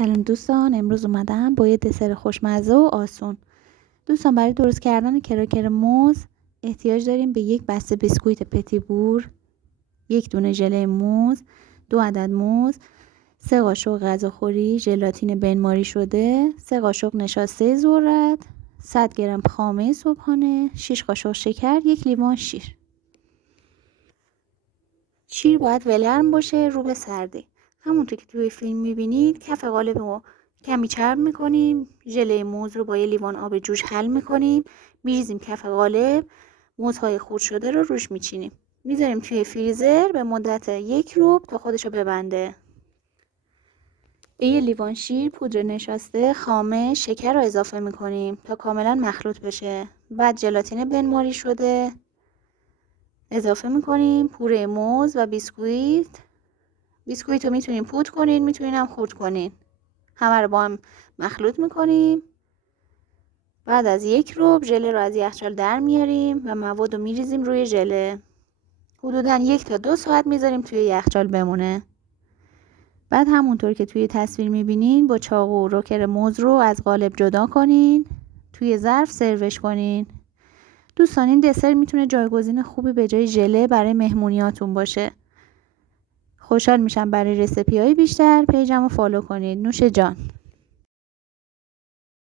سلام دوستان، امروز اومدم با یه دسر خوشمزه و آسون. دوستان، برای درست کردن کراکر موز احتیاج داریم به یک بسته بیسکویت پتیبور، یک دونه ژله موز، 2 عدد موز، 3 قاشق غذاخوری ژلاتین بنماری شده، 3 قاشق نشاسته ذرت، 100 گرم خامه صبحانه، 6 قاشق شکر، 1 لیوان شیر. شیر باید ولرم باشه، رو به سرده. همونطور که توی فیلم میبینید کف قالب رو کمی چرب میکنیم، ژله موز رو با یه لیوان آب جوش حل میکنیم، میریزیم کف قالب، موزهای خرد شده رو روش میچینیم، میذاریم توی فریزر به مدت 1 ربع تا خودش رو ببنده. به یه لیوان شیر پودر نشاسته، خامه، شکر رو اضافه میکنیم تا کاملا مخلوط بشه. بعد ژلاتین بنماری شده اضافه میکنیم، پوره موز و بیسکویت رو میتونین پودر کنین، میتونین هم خرد کنین. همه رو با هم مخلوط میکنیم. بعد از 1 ربع ژله رو از یخچال در میاریم و مواد رو میریزیم روی ژله. حدوداً 1 تا 2 ساعت میذاریم توی یخچال بمونه. بعد همونطور که توی تصویر میبینین با چاقو روکر موز رو از قالب جدا کنین، توی ظرف سروش کنین. دوستان، این دسر میتونه جایگزین خوبی به جای ژله برای مهمونیاتون باشه. خوشحال میشم برای رسیپی‌های بیشتر پیجمو فالو کنید. نوش جان.